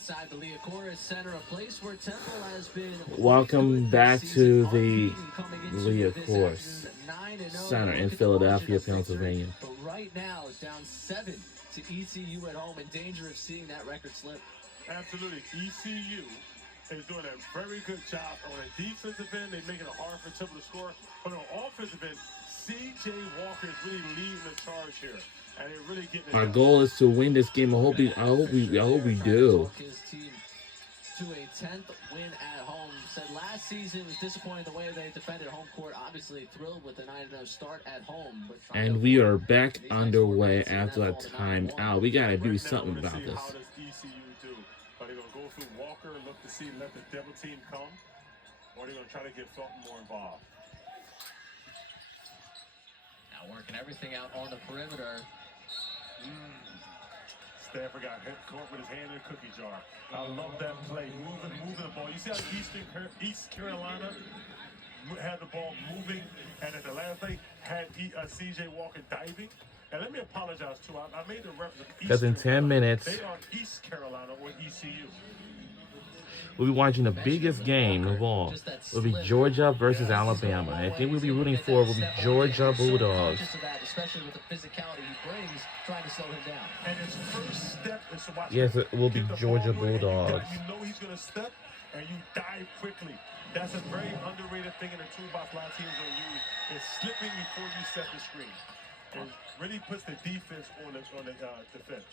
inside the Liacouras Center, a place where Temple has been. Welcome back to the Liacouras Center in Philadelphia, Pennsylvania. But right now, down 7 to ECU at home, in danger of seeing that record slip. Absolutely. ECU is doing a very good job on a defensive end. They're making it hard for Temple to score. But on offensive end, C.J. Walker is really leading the charge here. And they're really getting it Our done. goal is to win this game. I hope we do. His team to a 10th win at home. Said last season was disappointing the way they defended home court. Obviously thrilled with the 9-0 start at home. But And we are back underway after a timeout. We got to do something about this. How does ECU do? Are they going to go through Walker and look to see let the double team come? Or are they going to try to get Felton more involved? Now working everything out on the perimeter. Stafford got hit caught with his hand in a cookie jar. I love that play. Moving the ball. You see how East Carolina had the ball moving, and at the last play had C.J. Walker diving. And let me apologize too. I made the reference. Because in 10 minutes, they are East Carolina or ECU. we'll be watching the biggest game of all. It'll be Georgia versus Alabama. And I think we'll be rooting for will be Georgia Bulldogs. Especially with the physicality he brings, trying to slow him down. And his first step is to watch. Yes, it will be Georgia Bulldogs. You know he's going to step, and you dive quickly. That's a very underrated thing in the toolbox a lot of teams don't use. Is slipping before you set the screen. It really puts the defense on the defense.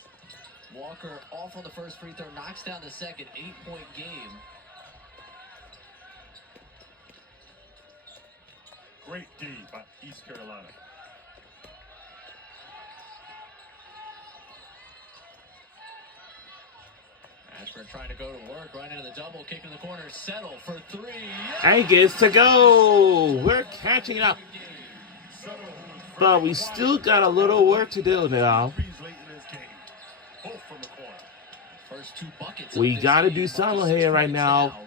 Walker off on the first free throw, knocks down the second, 8-point game. Great D by East Carolina. Ashburn trying to go to work, right into the double, kick in the corner, settle for 3. And gets to go. We're catching up. But we still got a little work to do now. First 2 buckets. We got to do something here right now.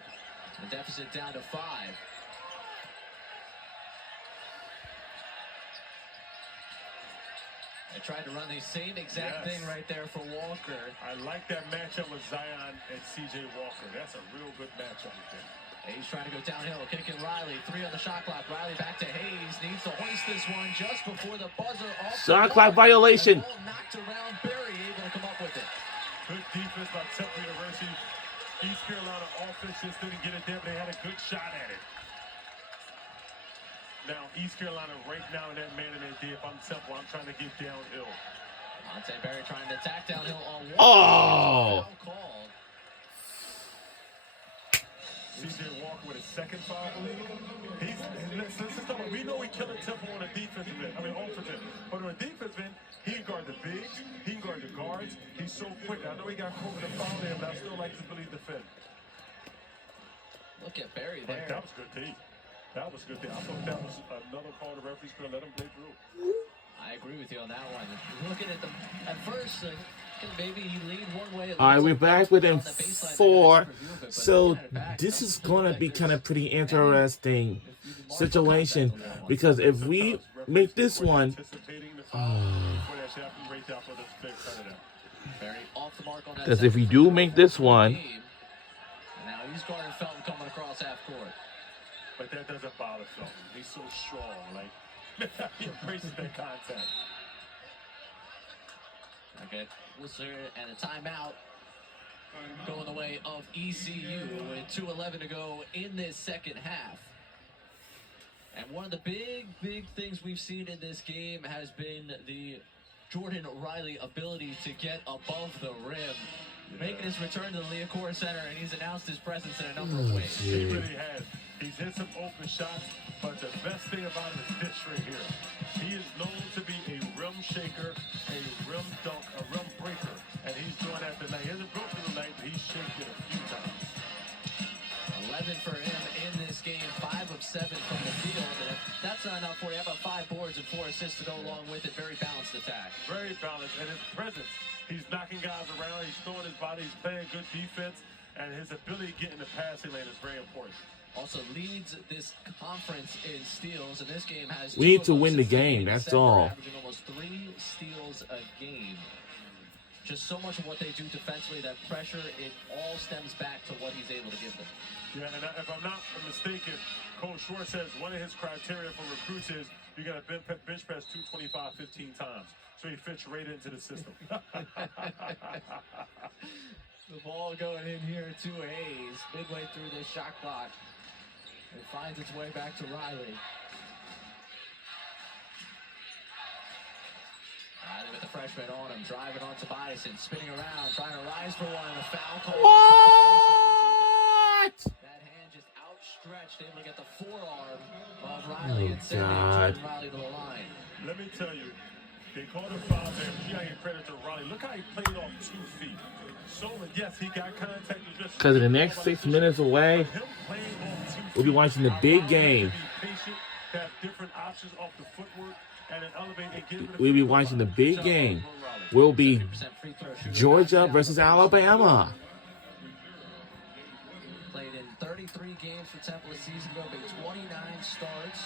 The deficit down to 5. They tried to run the same exact thing right there for Walker. I like that matchup with Zion and C.J. Walker. That's a real good matchup with them. Hayes trying to go downhill, kicking Riley. 3 on the shot clock. Riley back to Hayes. Needs to hoist this one just before the buzzer. Shot clock violation. Knocked around. Barry able to come up with it. Good defense by Temple University. East Carolina offense just didn't get it there, but they had a good shot at it. Now, East Carolina right now in that man in their D. If I'm Temple, I'm trying to get downhill. Monte Barry trying to attack downhill on one. Oh! C.J. Walker with his second foul, I believe. We know he killing Temple on the defensive end. I mean, offensive. But on the defensive end, he can guard the bigs. He can guard the guards. He's so quick. I know he got caught with a foul there, but I still like his ability to defend. Look at Barry there. That was good, D. That was good. I thought that was another call the referee's going to let him play through. I agree with you on that one. Looking at them at first, maybe he leaned one way. All right, we're back within 4. So this is going to be kind of pretty interesting situation because if we make this one, because if we do make this one, now he's guarding Felton coming across half court. But that doesn't bother Felton. He's so strong. Like, he embraces that contact. Okay, Whistler and a timeout going the way of ECU with 2:11 to go in this second half. And one of the big things we've seen in this game has been the Jordan Riley ability to get above the rim. Making his return to the Liacouras Center, and he's announced his presence in a number of ways. He really has. He's hit some open shots, but the best thing about him is this right here. He is known to be a rim shaker, a rim dunk, a rim breaker, and he's doing that tonight. He hasn't broken tonight, but he's shaking it a few times. 11 for him in this game, 5 of 7 from the field. And if that's not enough for you, how about 5 boards and 4 assists to go along with it? Very balanced attack. Very balanced, and his presence. He's knocking guys around, he's throwing his body, he's playing good defense, and his ability to get in the passing lane is very important. Also leads this conference in steals, and this game has. We need to win the game, that's all. Averaging almost 3 steals a game. just so much of what they do defensively, that pressure, it all stems back to what he's able to give them. Yeah, and if I'm not mistaken, Coach Short says one of his criteria for recruits is you got to bench press 225 15 times. So he fits right into the system. The ball going in here to Hayes, midway through this shot clock. It finds its way back to Riley. Riley with the freshman on him, driving on Tobias and spinning around, trying to rise for one, and a foul call. What? That hand just outstretched, able to get the forearm of Riley and send God. Riley to the line. Let me tell you, they called a foul there. She got to give credit to Riley. Look how he played off 2 feet. So, yes, he got contact. Because in the next 6 minutes away, we'll be watching the big game. We'll be watching the big game. Will be Georgia versus Alabama. Played in 33 games for Temple a season ago, made 29 starts.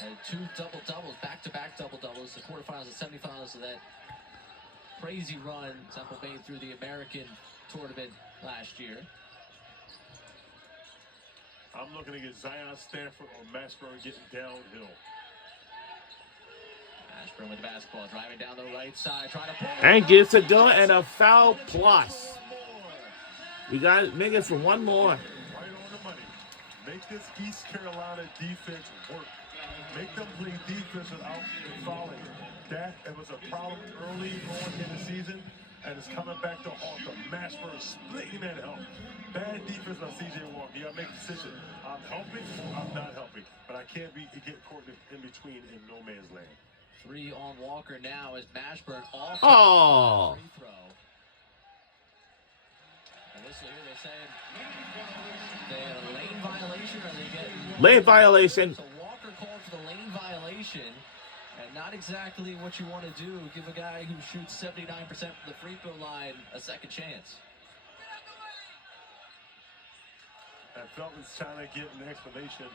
And 2 double-doubles, back-to-back double-doubles, the quarterfinals and semifinals of that crazy run Temple made through the American tournament last year. I'm looking to get Zion Stanford or Mashburn getting downhill. Mashburn with the basketball, driving down the right side, trying to pull. And gets a go and a foul plus. We got to make it for one more. Right on the money. Make this East Carolina defense work. Make them play defense without fouling. That it was a problem early on in the season, and it's coming back to haunt them. Mashburn splitting that help. Bad defense by C.J. Walker. You got to make a decision. I'm helping or I'm not helping, but I can't get caught in between in no man's land. 3 on Walker now as Mashburn off Oh. free throw. And whistle here, they're saying they had a lane violation, or they get Lane violation. So Walker called for the lane violation, and not exactly what you want to do. Give a guy who shoots 79% from the free throw line a second chance. And Felton's trying to get an explanation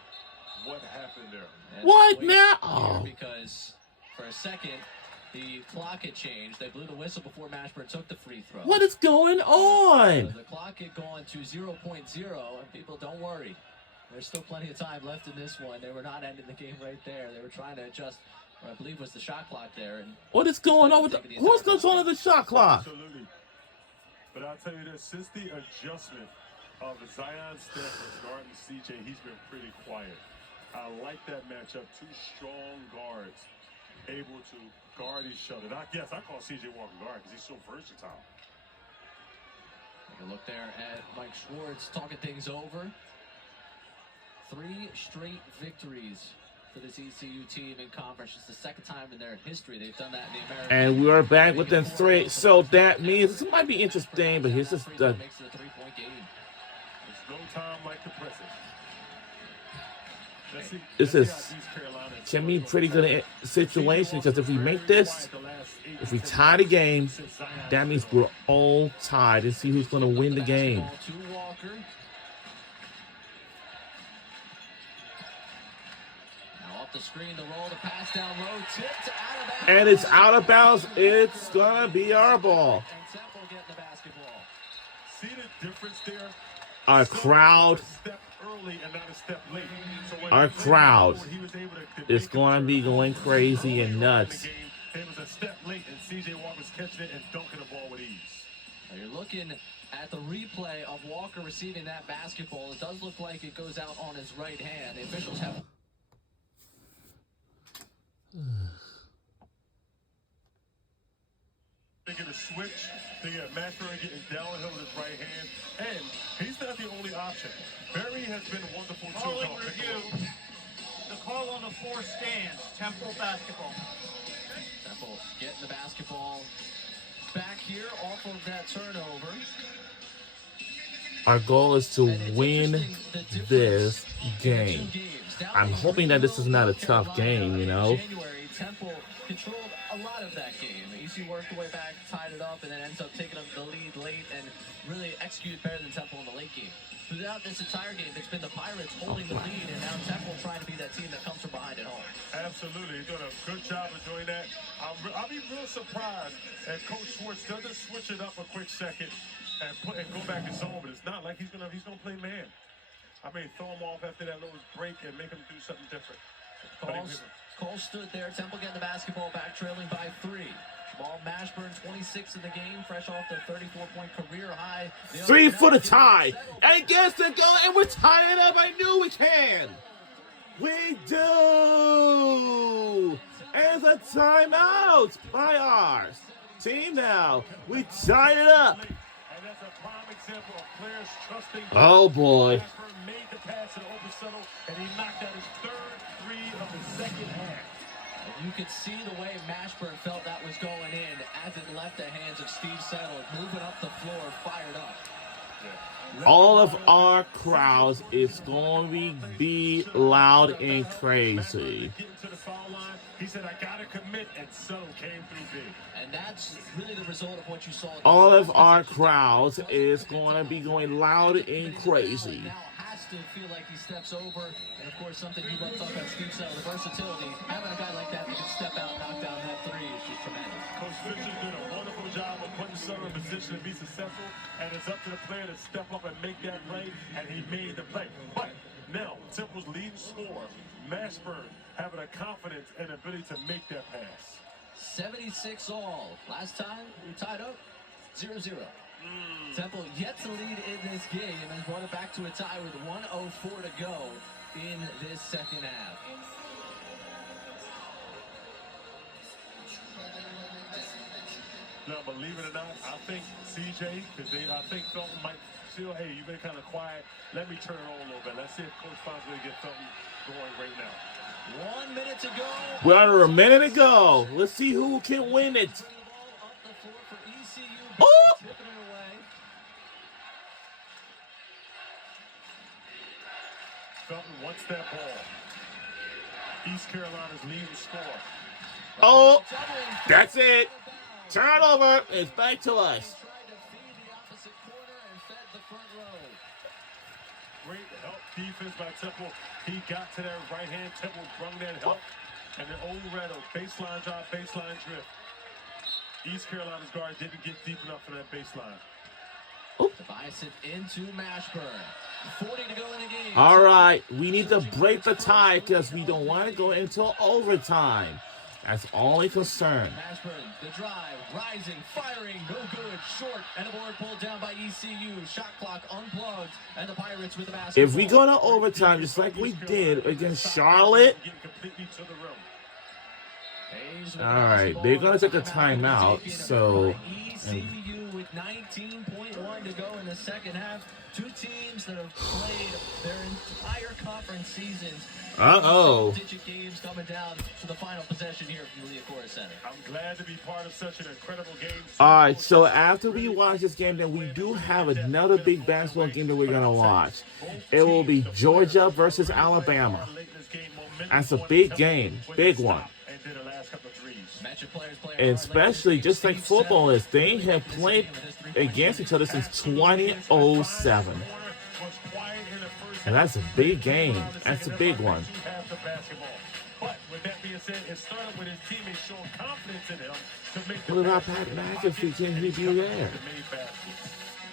what happened there. And What wait now? here, Oh. because for a second, the clock had changed. They blew the whistle before Mashburn took the free throw. What is going on? The clock had gone to 0.0, and people, don't worry. There's still plenty of time left in this one. They were not ending the game right there. They were trying to adjust, what I believe was the shot clock there. And What is going on with who's controlling the shot clock? Absolutely. But I'll tell you this, since the adjustment of Zion Stanford guarding CJ, he's been pretty quiet. I like that matchup. 2 strong guards able to guard each other. I call CJ Walker guard because he's so versatile. Take a look there at Mike Schwartz talking things over. 3 straight victories for this ECU team in conference. It's the second time in their history they've done that in the American. And we are back within 3. So that means this might be interesting, but here's just makes it a 3-point game. There's no time like the present. This is can be pretty good situation because if we make this, if we tie the game, that means we're all tied and see who's going to win the game. To Walker. Now off the screen, the roll, the pass down low, tipped out of bounds. And it's out of bounds. It's going to be our ball. And Temple getting the basketball. See the difference there? Our crowd, our crowd is going to be going crazy and nuts. It was a step late, and C.J. Walker's catching it and dunking the ball with ease. Now you're looking at the replay of Walker receiving that basketball. It does look like it goes out on his right hand. The officials have... They get a switch. They get Mashburn getting downhill with his right hand. And he's not the only option. Berry has been wonderful too. Calling review. The call on the floor stands. Temple basketball. Temple getting the basketball back here off of that turnover. Our goal is to win this game. I'm hoping that this is not a tough game, you know. Temple controlled a lot of that game. ECU worked their way back, tied it up, and then ends up taking up the lead late and really executed better than Temple in the late game. Throughout this entire game, it's been the Pirates holding the lead, and now Temple trying to be that team that comes from behind at home. Absolutely. He's doing a good job of doing that. I'll be real surprised if Coach Schwartz doesn't switch it up a quick second and go back to zone, but it's not like he's gonna play man. I mean, throw him off after that little break and make him do something different. Cole stood there. Temple getting the basketball back, trailing by 3. Ball Mashburn, 26 in the game, fresh off the 34-point career high. 3 for the tie. And gets the goal, and we're tying it up. I knew we can. We do. And the timeout by ours. Team now. We tie it up. And that's a prime example of players trusting. Oh, boy. Mashburn made the pass to the open settle, and he knocked out his third 3 of the second half. And you could see the way Mashburn felt that was going in as it left the hands of Steve Settle, moving up the floor, fired up. All of our crowds is going to be loud and crazy. Getting to the foul line, he said, "I gotta commit," and Settle came through big. And that's really the result of what you saw. All of our crowds is going to be going loud and crazy. Now has to feel like he steps over, and of course something you love talking about Steve Settle, the versatility. Having a guy like that that can step out, knock down that 3 is just tremendous. Coach Fisher did a wonderful job of putting Settle in position to be successful, and it's up to the player to step up and make that play, and he made the play. But now, Temple's leading scorer, Mashburn, having a confidence and ability to make that pass. 76 all. Last time we tied up 0-0. Temple yet to lead in this game and brought it back to a tie with 1:04 to go in this second half. Now, believe it or not, I think CJ, I think Felton might feel, hey, you've been kind of quiet. Let me turn it on a little bit. Let's see if Coach finds a way to get Felton going right now. 1 minute to go. We're under a minute to go. Let's see who can win it. Up the floor for ECU. Oh! Tipping it away. Felton wants that ball. East Carolina's leading scorer. Oh, that's it. Turnover. It's back to us. Tried to feed the opposite corner and fed the front row. Great help defense by Temple. He got to that right hand. Temple brung that help. And then O'Reilly, baseline drive, baseline drift. East Carolina's guard didn't get deep enough for that baseline. Tobias into Mashburn. 40 to go in the game. All right, we need to break the tie because we don't want to go into overtime. That's only concern. Mashburn, the drive, rising, firing, no good, short, and a board pulled down by ECU. Shot clock unplugged, and the Pirates with the basketball. If we go to overtime, just like we did against Charlotte, Getting completely to the rim. Hayes with all the right, basketball. they're going to take a timeout. Taken So, by ECU with 19.1 to go in the second half. Two teams that have played their entire conference seasons. Digit games coming down to the final possession here from the Liacouras Center. I'm glad to be part of such an incredible game. all right, so after we watch this game, then we do have another big basketball game that we're going to watch. It will be Georgia versus Alabama. That's a big game, big one. And especially just like football is, they have played against each other since 2007. And that's a big game. That's a big one. But with that being said, it started with his teammates showing confidence in him to make the What about Pat McAfee? Can he be there?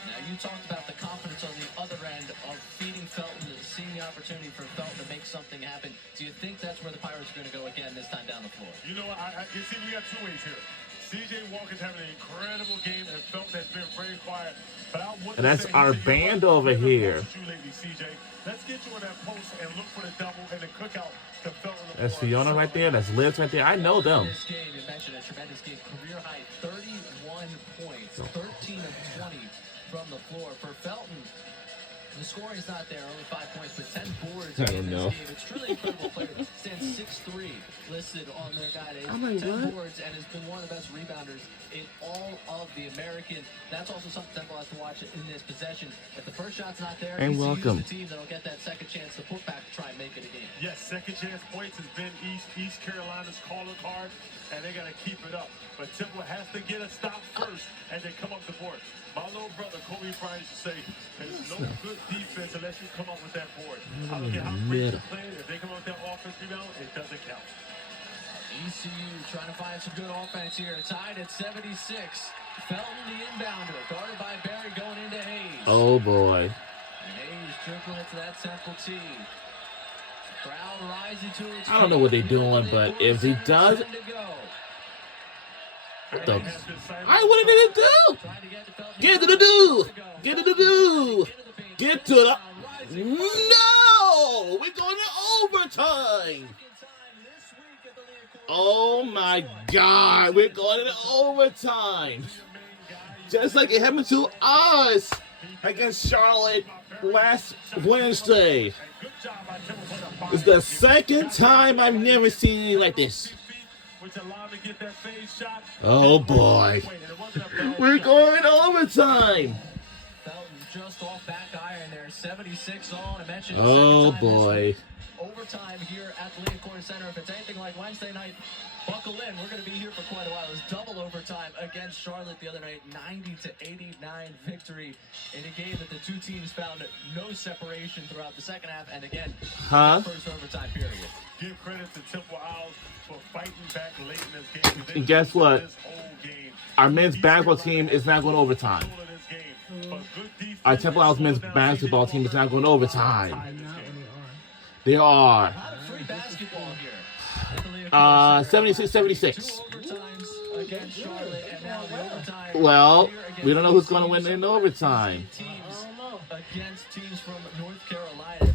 Now, you talked about the confidence on the other end of feeding Felton, seeing the opportunity for Felton to make something happen. Do you think that's where the Pirates are going to go again this time down the floor? You know what? You see, we got two ways here. C.J. Walker's having an incredible game and Felton has been very quiet. But I wouldn't And that's say our he's band over here. Lately, C.J. Let's get you in that post and look for the double and the cookout to Felton. That's Fiona right there. That's Liz right there. I know them. This game, you mentioned a tremendous game. Career high 31 points, 13 of 20 from the floor. For Felton, The scoring's not there, only 5 points, but 10 boards I don't in this know. game. It's truly incredible player. Stands 6'3", listed on their guide. I'm like, 10 what? boards and has been one of the best rebounders in all of the American. That's also something Temple has to watch in this possession. If the first shot's not there, And ECU's welcome. the team that'll get that second chance to put back to try and make it a game. Yes, second chance points has been East Carolina's calling card, and they got to keep it up. But Temple has to get a stop first, and then come up the board. My little brother, Kobe Bryant, used to say, there's no good defense unless you come up with that board. I don't care how great you play, if they come up with that offense rebound, it doesn't count. ECU trying to find some good offense here. Tied at 76. Felton, the inbounder, guarded by Barry, going into Hayes. Oh boy. And Hayes dribbling it to that Temple team. Crowd rising to its I don't know what they're feet. doing, but if he does, 7 to go. what the? What did it do? Trying to get to Felton. Get to the do. Get to the do. Get to the. No! We're going to overtime. Oh my God! We're going to overtime. Just like it happened to us against Charlotte last Wednesday. It's the second time I've never seen anything like this. Oh boy. We're going overtime. Felton just off back iron there. 76 on. I mentioned Oh second time this boy. week. Overtime here at the Lincoln Center. If it's anything like Wednesday night, buckle in. We're going to be here for quite a while. It was double overtime against Charlotte the other night. 90-89 victory in a game that the two teams found no separation throughout the second half. And again, first overtime period. Give credit to Temple Owls for fighting back late in this game. And guess what? This whole game. Our men's basketball team is not going to overtime. Our Temple Owls men's basketball team is not going to overtime. They are. A lot of free basketball here. at the Lincoln Center. 76-76. Two overtimes against Charlotte, and now the overtime Well, here against we don't know who's going to win in overtime. teams against teams from North Carolina.